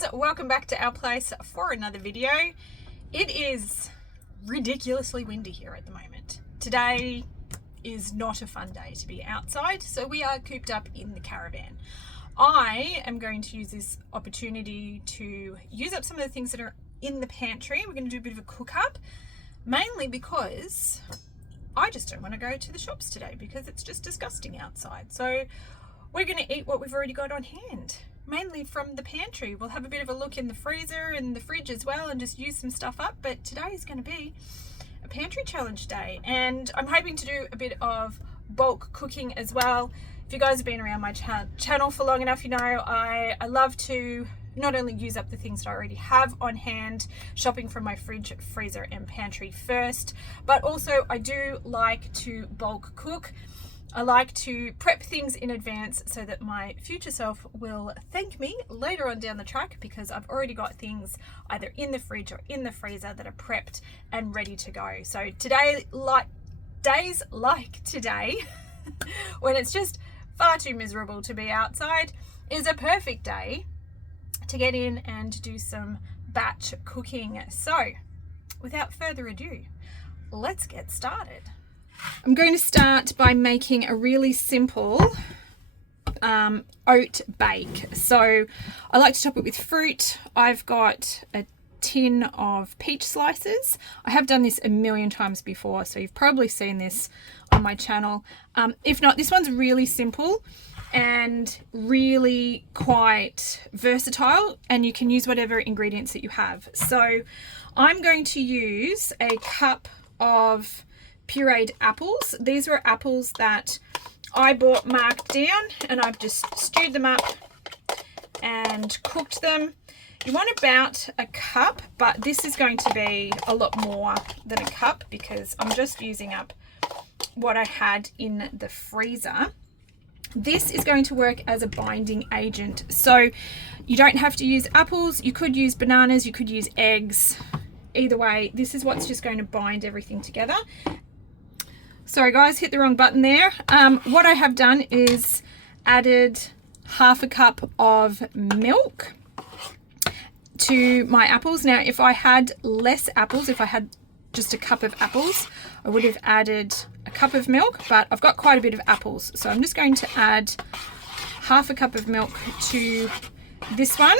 friends, welcome back to our place for another video. It is ridiculously windy here at the moment. Today is not a fun day to be outside, so we are cooped up in the caravan. I am going to use this opportunity to use up some of the things that are in the pantry. We're going to do a bit of a cook up, mainly because I just don't want to go to the shops today because it's just disgusting outside. So we're going to eat what we've already got on hand, mainly from the pantry. We'll have a bit of a look in the freezer and the fridge as well and just use some stuff up. But today is going to be a pantry challenge day, and I'm hoping to do a bit of bulk cooking as well. If you guys have been around my channel for long enough, you know I love to not only use up the things that I already have on hand, shopping from my fridge, freezer and pantry first, but also I do like to bulk cook. I like to prep things in advance so that my future self will thank me later on down the track, because I've already got things either in the fridge or in the freezer that are prepped and ready to go. So today, like days like today, when it's just far too miserable to be outside, is a perfect day to get in and do some batch cooking. So without further ado, let's get started. I'm going to start by making a really simple oat bake. So I like to top it with fruit. I've got a tin of peach slices. I have done this a million times before, so you've probably seen this on my channel. If not, this one's really simple and really quite versatile, and you can use whatever ingredients that you have. So I'm going to use a cup of pureed apples. These were apples that I bought marked down, and I've just stewed them up and cooked them. You want about a cup, but this is going to be a lot more than a cup because I'm just using up what I had in the freezer. This is going to work as a binding agent, so you don't have to use apples. You could use bananas, you could use eggs. Either way, this is what's just going to bind everything together. Sorry guys, hit the wrong button there. What I have done is added half a cup of milk to my apples. Now, if I had less apples, if I had just a cup of apples, I would have added a cup of milk, but I've got quite a bit of apples, so I'm just going to add half a cup of milk to this one,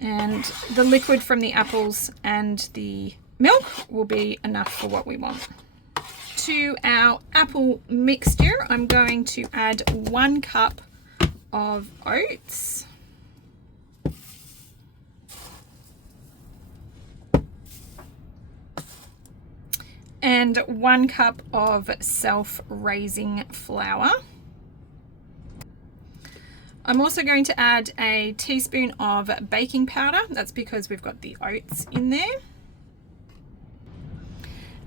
and the liquid from the apples and the milk will be enough for what we want. To our apple mixture, I'm going to add 1 cup of oats, and 1 cup of self-raising flour. I'm also going to add a teaspoon of baking powder. That's because we've got the oats in there.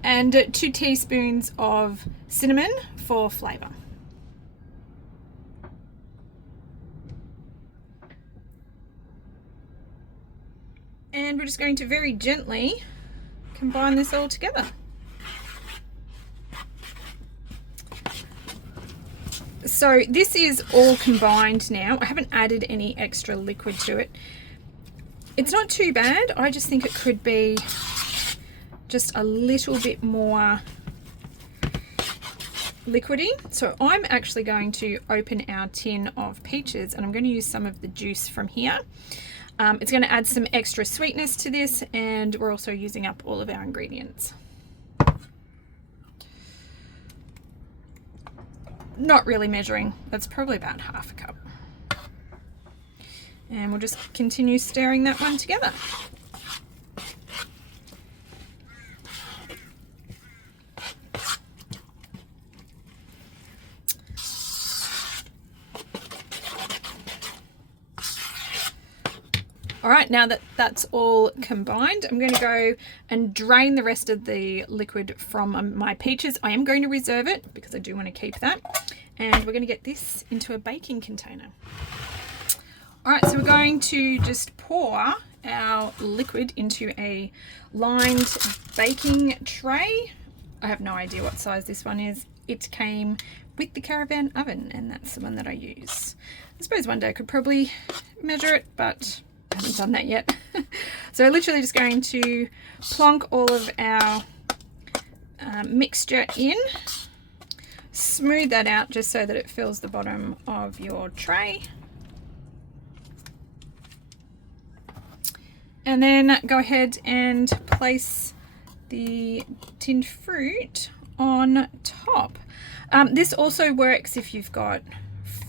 And 2 teaspoons of cinnamon for flavour. And we're just going to very gently combine this all together. So this is all combined now. I haven't added any extra liquid to it. It's not too bad. I just think it could be just a little bit more liquidy. So I'm actually going to open our tin of peaches, and I'm going to use some of the juice from here. It's going to add some extra sweetness to this, and we're also using up all of our ingredients. Not really measuring, that's probably about half a cup. And we'll just continue stirring that one together. All right, now that that's all combined, I'm going to go and drain the rest of the liquid from my peaches. I am going to reserve it because I do want to keep that. And we're going to get this into a baking container. All right, so we're going to just pour our liquid into a lined baking tray. I have no idea what size this one is. It came with the caravan oven, and that's the one that I use. I suppose one day I could probably measure it, but I haven't done that yet. So literally just going to plonk all of our mixture in, smooth that out just so that it fills the bottom of your tray, and then go ahead and place the tinned fruit on top. This also works if you've got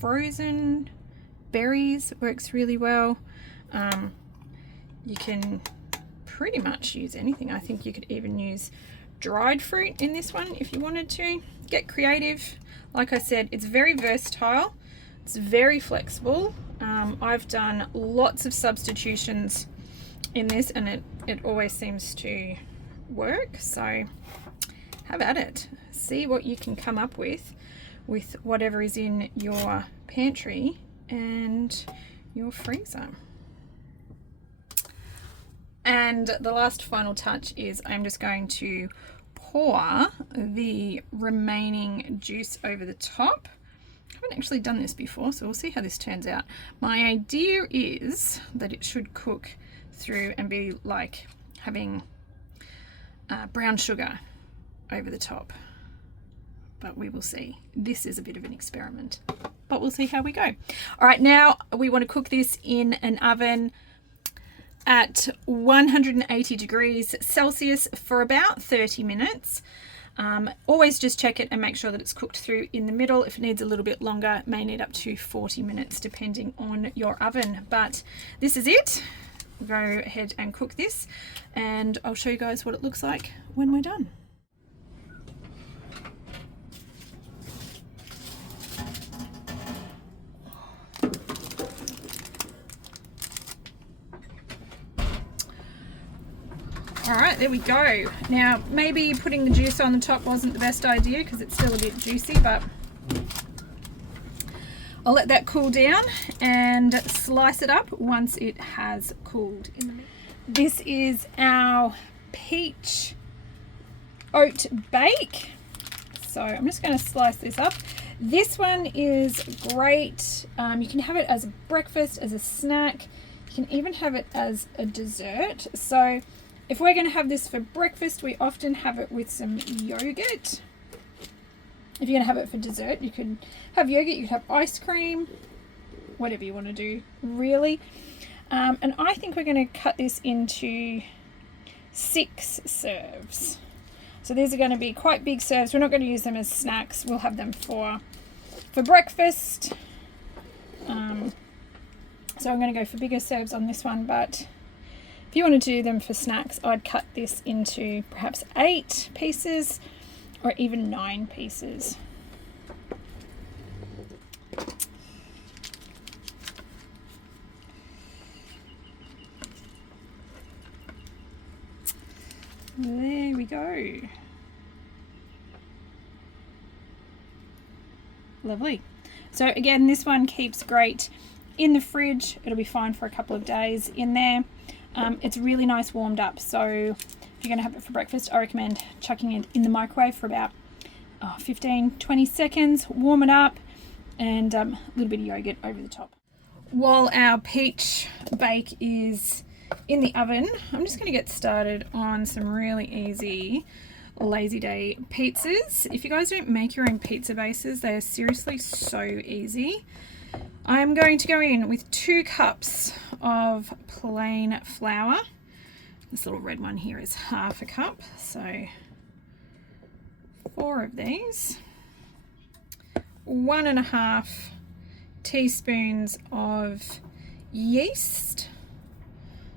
frozen berries, works really well. You can pretty much use anything. I think you could even use dried fruit in this one if you wanted to. Get creative. Like I said, it's very versatile, it's very flexible. I've done lots of substitutions in this, and it always seems to work. So have at it, see what you can come up with whatever is in your pantry and your freezer. And the last final touch is I'm just going to pour the remaining juice over the top. I haven't actually done this before, so we'll see how this turns out. My idea is that it should cook through and be like having brown sugar over the top, but we will see. This is a bit of an experiment, but we'll see how we go. All right, now we want to cook this in an oven at 180 degrees Celsius for about 30 minutes. Always just check it and make sure that it's cooked through in the middle. If it needs a little bit longer, it may need up to 40 minutes depending on your oven, but this is it. Go ahead and cook this, and I'll show you guys what it looks like when we're done. All right, there we go. Now, maybe putting the juice on the top wasn't the best idea because it's still a bit juicy, but I'll let that cool down and slice it up once it has cooled in the middle. This is our peach oat bake. So I'm just going to slice this up. This one is great. You can have it as a breakfast, as a snack. You can even have it as a dessert. So if we're going to have this for breakfast, we often have it with some yogurt. If you're going to have it for dessert, you could have yogurt, you could have ice cream, whatever you want to do, really. And I think we're going to cut this into 6 serves. So these are going to be quite big serves. We're not going to use them as snacks. We'll have them for breakfast. So I'm going to go for bigger serves on this one, but if you want to do them for snacks, I'd cut this into perhaps 8 pieces or even 9 pieces. There we go. Lovely. So again, this one keeps great in the fridge. It'll be fine for a couple of days in there. It's really nice warmed up, so if you're going to have it for breakfast, I recommend chucking it in the microwave for about 15-20 seconds, warm it up, and a little bit of yogurt over the top. While our peach bake is in the oven, I'm just going to get started on some really easy lazy day pizzas. If you guys don't make your own pizza bases, they are seriously so easy. I'm going to go in with 2 cups of plain flour. This little red one here is half a cup, so 4 of these. 1.5 teaspoons of yeast.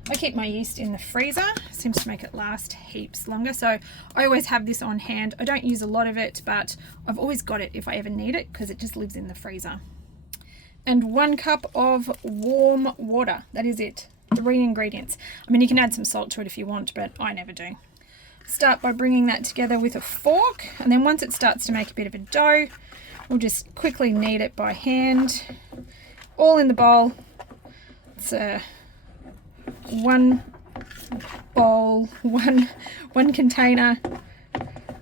I keep my yeast in the freezer, seems to make it last heaps longer, so I always have this on hand. I don't use a lot of it, but I've always got it if I ever need it because it just lives in the freezer. And 1 cup of warm water. That is it. 3 ingredients. I mean, you can add some salt to it if you want, but I never do. Start by bringing that together with a fork, and then once it starts to make a bit of a dough, we'll just quickly knead it by hand, all in the bowl. It's a 1 bowl, one container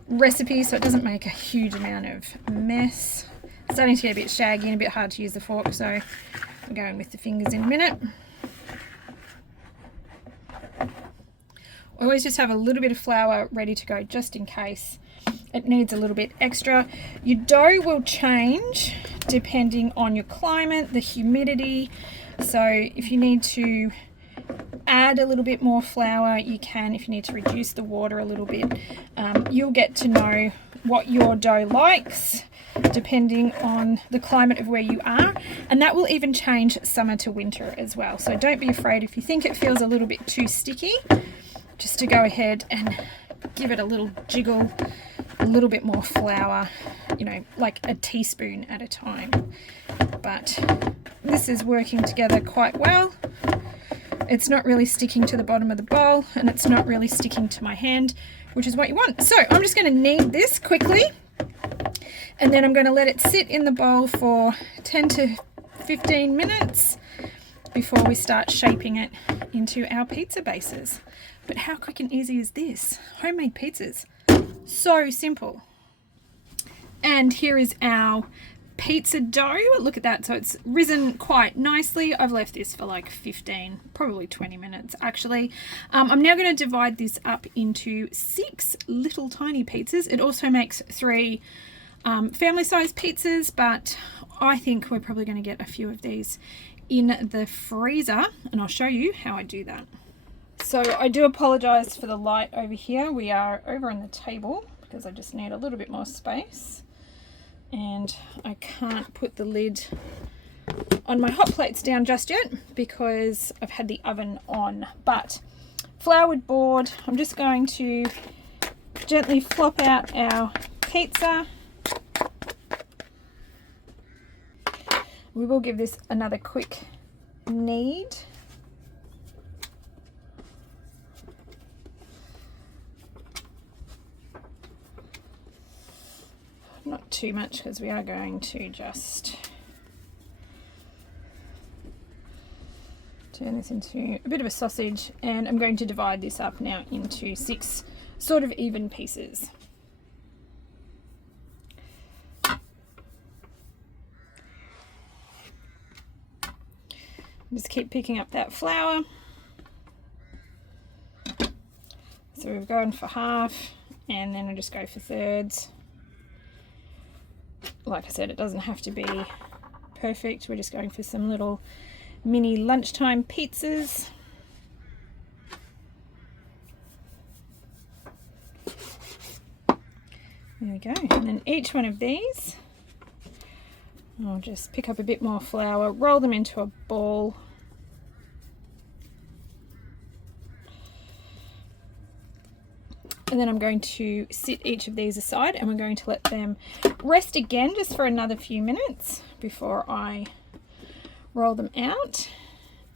recipe, so it doesn't make a huge amount of mess. starting to get a bit shaggy and a bit hard to use the fork, so I'm going with the fingers in a minute. I always just have a little bit of flour ready to go just in case it needs a little bit extra. Your dough will change depending on your climate, the humidity. So if you need to add a little bit more flour, you can. If you need to reduce the water a little bit, you'll get to know what your dough likes depending on the climate of where you are, and that will even change summer to winter as well. So don't be afraid if you think it feels a little bit too sticky, just to go ahead and give it a little jiggle, a little bit more flour, you know, like a teaspoon at a time. But this is working together quite well. It's not really sticking to the bottom of the bowl, and it's not really sticking to my hand, which is what you want. So I'm just going to knead this quickly, and then I'm going to let it sit in the bowl for 10 to 15 minutes before we start shaping it into our pizza bases. But how quick and easy is this? Homemade pizzas. So simple. And here is our pizza dough. Look at that. So it's risen quite nicely. I've left this for like 15, probably 20 minutes actually. I'm now going to divide this up into 6 little tiny pizzas. It also makes 3 family size pizzas, but I think we're probably going to get a few of these in the freezer, and I'll show you how I do that. So I do apologize for the light over here. We are over on the table because I just need a little bit more space, and I can't put the lid on my hot plates down just yet because I've had the oven on. But floured board, I'm just going to gently flop out our pizza. We will give this another quick knead. Not too much because we are going to just turn this into a bit of a sausage, and I'm going to divide this up now into 6 sort of even pieces. Just keep picking up that flour. So we've gone for half, and then I just go for thirds. Like I said, it doesn't have to be perfect. We're just going for some little mini lunchtime pizzas. There we go. And then each one of these, I'll just pick up a bit more flour, roll them into a ball. And then I'm going to sit each of these aside, and we're going to let them rest again just for another few minutes before I roll them out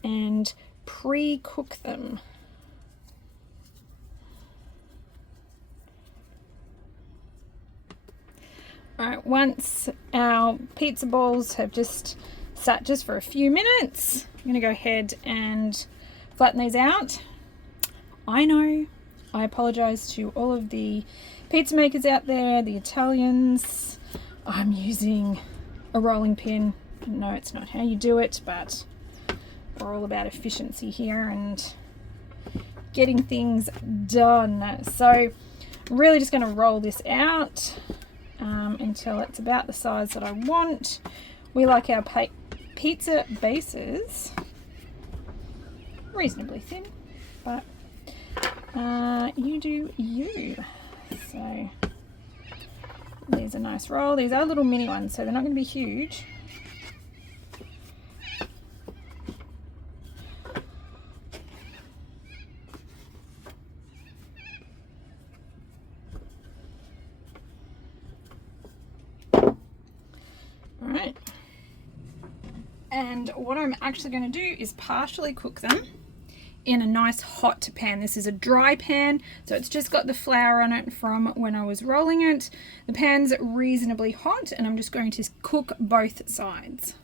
and pre-cook them. Alright, once our pizza balls have just sat just for a few minutes, I'm going to go ahead and flatten these out. I know, I apologise to all of the pizza makers out there, the Italians. I'm using a rolling pin. No, it's not how you do it, but we're all about efficiency here and getting things done. So I'm really just going to roll this out until it's about the size that I want. We like our pizza bases reasonably thin, but you do you. So there's a nice roll. These are little mini ones, so they're not going to be huge. Alright, and what I'm actually going to do is partially cook them in a nice hot pan. This is a dry pan, so it's just got the flour on it from when I was rolling it. The pan's reasonably hot, and I'm just going to cook both sides.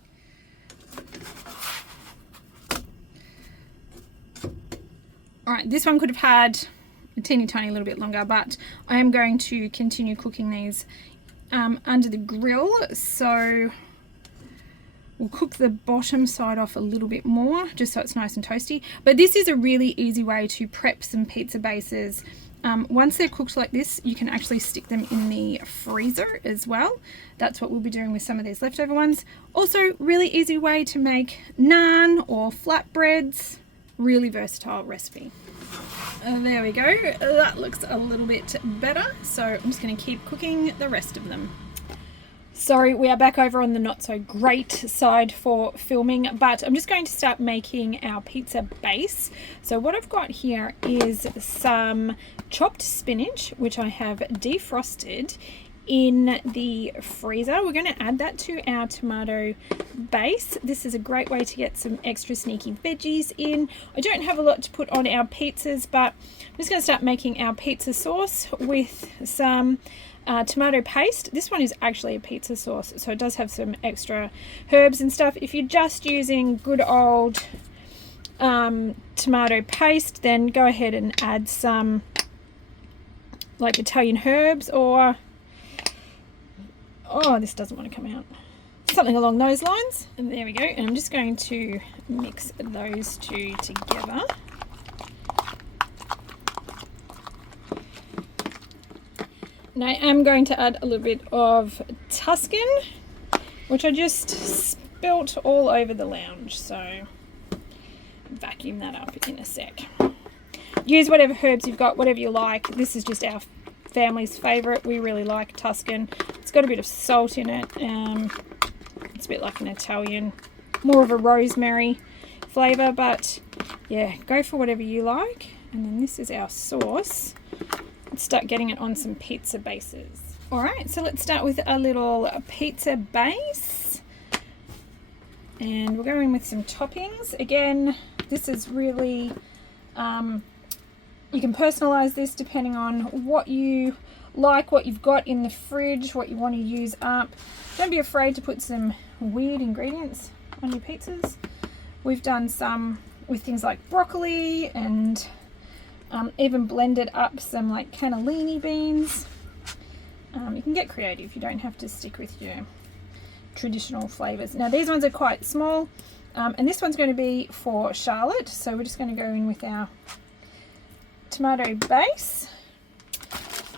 Alright, this one could have had a teeny tiny little bit longer, but I am going to continue cooking these under the grill, so we'll cook the bottom side off a little bit more just so it's nice and toasty. But this is a really easy way to prep some pizza bases. Once they're cooked like this, you can actually stick them in the freezer as well. That's what we'll be doing with some of these leftover ones. Also, really easy way to make naan or flatbreads. Really versatile recipe. There we go. That looks a little bit better. So I'm just going to keep cooking the rest of them. Sorry, we are back over on the not so great side for filming, but I'm just going to start making our pizza base. So what I've got here is some chopped spinach, which I have defrosted in the freezer. We're going to add that to our tomato base. This is a great way to get some extra sneaky veggies in. I don't have a lot to put on our pizzas, but I'm just going to start making our pizza sauce with some tomato paste. This one is actually a pizza sauce, so it does have some extra herbs and stuff. If you're just using good old tomato paste, then go ahead and add some like Italian herbs, or oh, this doesn't want to come out, something along those lines. And there we go. And I'm just going to mix those two together. And I am going to add a little bit of Tuscan, which I just spilt all over the lounge, so vacuum that up in a sec. Use whatever herbs you've got, whatever you like. This is just our family's favourite. We really like Tuscan. It's got a bit of salt in it. It's a bit like an Italian, more of a rosemary flavour, but yeah, go for whatever you like. And then this is our sauce. Let's start getting it on some pizza bases. Alright, so let's start with a little pizza base. And we're going with some toppings. Again, this is really, you can personalise this depending on what you like, what you've got in the fridge, what you want to use up. Don't be afraid to put some weird ingredients on your pizzas. We've done some with things like broccoli and even blended up some like cannellini beans. You can get creative. You don't have to stick with your traditional flavors. Now these ones are quite small, and this one's going to be for Charlotte, so we're just going to go in with our tomato base,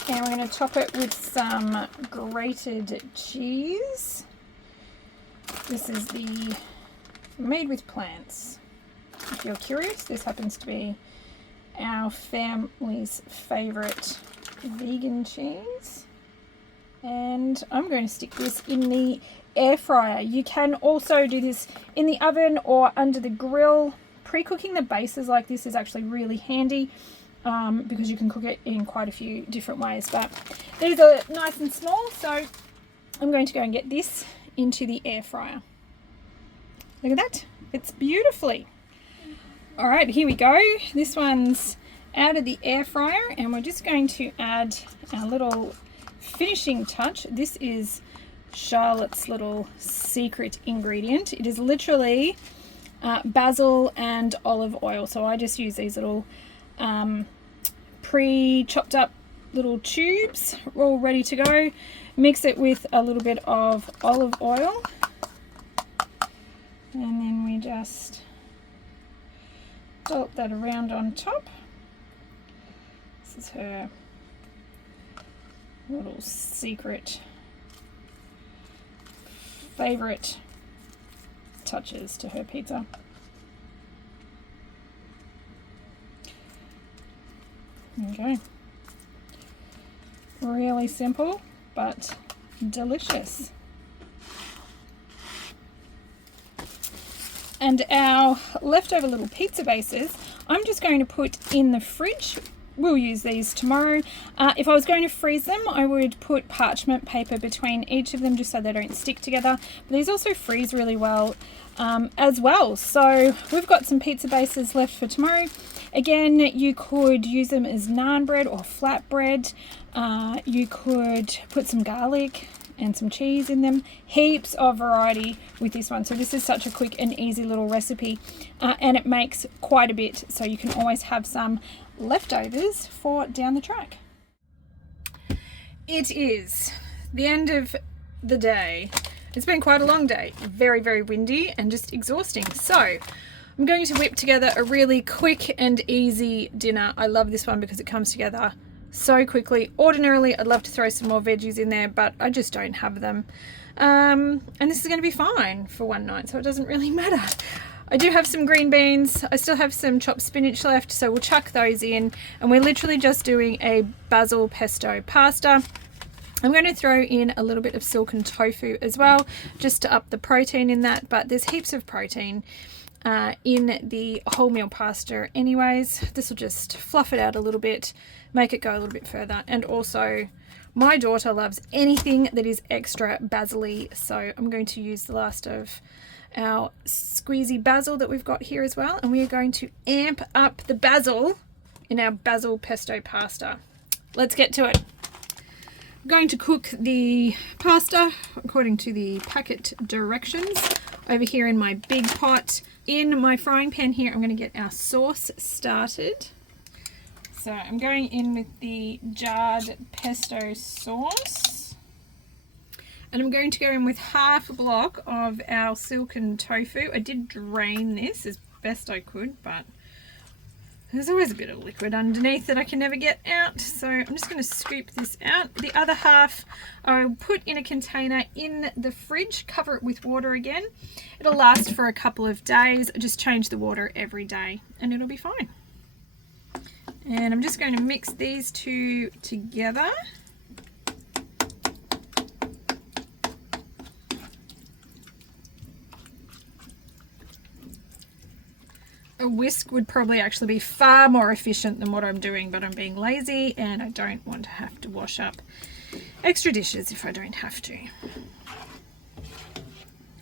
and we're going to top it with some grated cheese. This is the Made with Plants. If you're curious, this happens to be our family's favorite vegan cheese. And I'm going to stick this in the air fryer. You can also do this in the oven or under the grill. Pre-cooking the bases like this is actually really handy because you can cook it in quite a few different ways. But these are nice and small, so I'm going to go and get this into the air fryer. Look at that. It's beautifully. All right, here we go. This one's out of the air fryer, and we're just going to add our little finishing touch. This is Charlotte's little secret ingredient. It is literally basil and olive oil. So I just use these little pre-chopped up little tubes, all ready to go. Mix it with a little bit of olive oil, and then we just dollop that around on top. This is her little secret favorite touches to her pizza. There we go. Really simple, but delicious. And our leftover little pizza bases, I'm just going to put in the fridge. We'll use these tomorrow. If I was going to freeze them, I would put parchment paper between each of them just so they don't stick together. But these also freeze really well as well. So we've got some pizza bases left for tomorrow. Again, you could use them as naan bread or flatbread. You could put some garlic and some cheese in them. Heaps of variety with this one. So this is such a quick and easy little recipe, and it makes quite a bit, so you can always have some leftovers for down the track. It is the end of the day. It's been quite a long day, very, very windy and just exhausting. So I'm going to whip together a really quick and easy dinner. I love this one because it comes together so quickly. Ordinarily, I'd love to throw some more veggies in there, but I just don't have them. And this is going to be fine for one night, so it doesn't really matter. I do have some green beans. I still have some chopped spinach left, so we'll chuck those in. And we're literally just doing a basil pesto pasta. I'm going to throw in a little bit of silken tofu as well, just to up the protein in that, but there's heaps of protein in the wholemeal pasta anyways. This will just fluff it out a little bit, make it go a little bit further. And also my daughter loves anything that is extra basil-y, so I'm going to use the last of our squeezy basil that we've got here as well, and we are going to amp up the basil in our basil pesto pasta. Let's get to it. I'm going to cook the pasta according to the packet directions over here in my big pot. In my frying pan here, I'm going to get our sauce started. So I'm going in with the jarred pesto sauce, and I'm going to go in with half a block of our silken tofu. I did drain this as best I could, but there's always a bit of liquid underneath that I can never get out, so I'm just going to scoop this out. The other half I'll put in a container in the fridge, cover it with water again. It'll last for a couple of days. I just change the water every day and it'll be fine. And I'm just going to mix these two together. A whisk would probably actually be far more efficient than what I'm doing, but I'm being lazy and I don't want to have to wash up extra dishes if I don't have to. It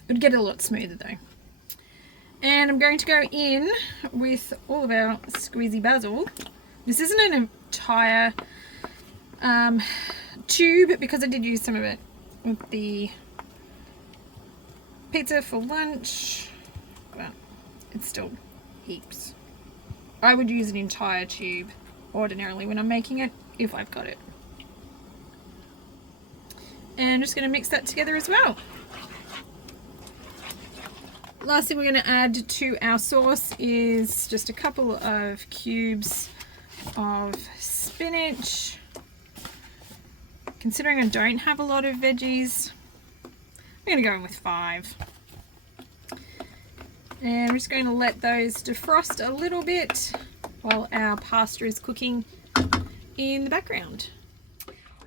would get a lot smoother though. And I'm going to go in with all of our squeezy basil. This isn't an entire tube because I did use some of it with the pizza for lunch, but it's still heaps. I would use an entire tube ordinarily when I'm making it, if I've got it. And I'm just going to mix that together as well. Last thing we're going to add to our sauce is just a couple of cubes of spinach. Considering I don't have a lot of veggies, I'm going to go in with 5. And I'm just going to let those defrost a little bit while our pasta is cooking in the background.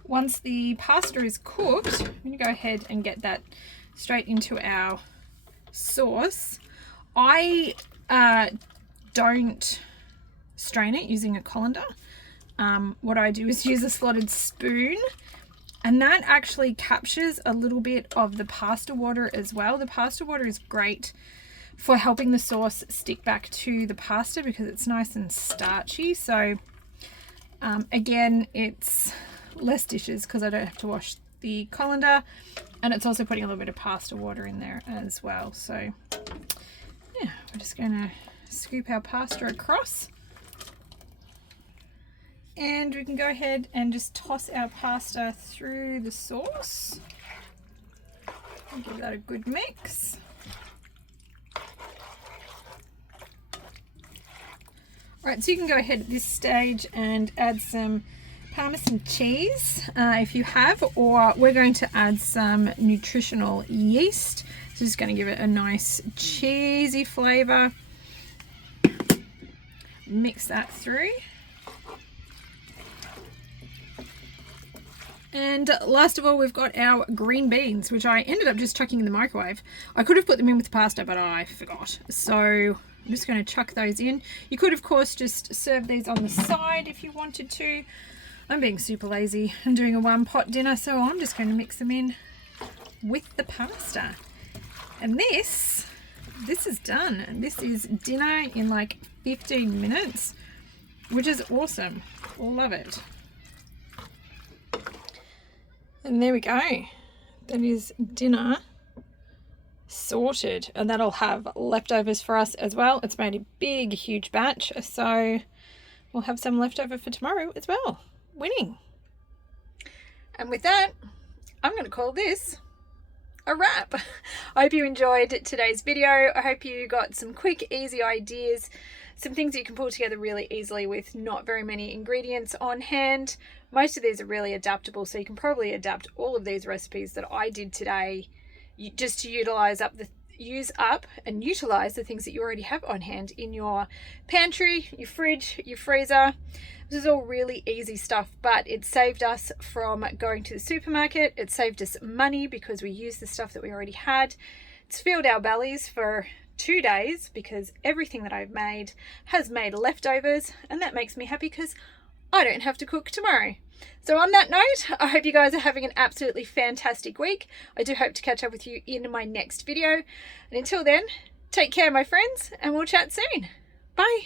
Once the pasta is cooked, I'm going to go ahead and get that straight into our sauce. I don't strain it using a colander. What I do is use a slotted spoon, and that actually captures a little bit of the pasta water as well. The pasta water is great for helping the sauce stick back to the pasta because it's nice and starchy. So again, it's less dishes because I don't have to wash the colander, and it's also putting a little bit of pasta water in there as well. So yeah, we're just going to scoop our pasta across, and we can go ahead and just toss our pasta through the sauce and give that a good mix. Right, so you can go ahead at this stage and add some Parmesan cheese if you have, or we're going to add some nutritional yeast. So just going to give it a nice cheesy flavour. Mix that through. And last of all, we've got our green beans, which I ended up just chucking in the microwave. I could have put them in with the pasta, but I forgot. So I'm just going to chuck those in. You could, of course, just serve these on the side if you wanted to. I'm being super lazy. I'm doing a one-pot dinner, so I'm just going to mix them in with the pasta. And this is done. This is dinner in like 15 minutes, which is awesome. Love it. And there we go. That is dinner sorted, and that'll have leftovers for us as well. It's made a big, huge batch, so we'll have some leftover for tomorrow as well. Winning. And with that, I'm going to call this a wrap. I hope you enjoyed today's video. I hope you got some quick, easy ideas, some things you can pull together really easily with not very many ingredients on hand. Most of these are really adaptable, so you can probably adapt all of these recipes that I did today just to use up and utilize the things that you already have on hand in your pantry, your fridge, your freezer. This is all really easy stuff, but it saved us from going to the supermarket. It saved us money because we used the stuff that we already had. It's filled our bellies for 2 days because everything that I've made has made leftovers, and that makes me happy because I don't have to cook tomorrow. So on that note, I hope you guys are having an absolutely fantastic week. I do hope to catch up with you in my next video. And until then, take care, my friends, and we'll chat soon. Bye.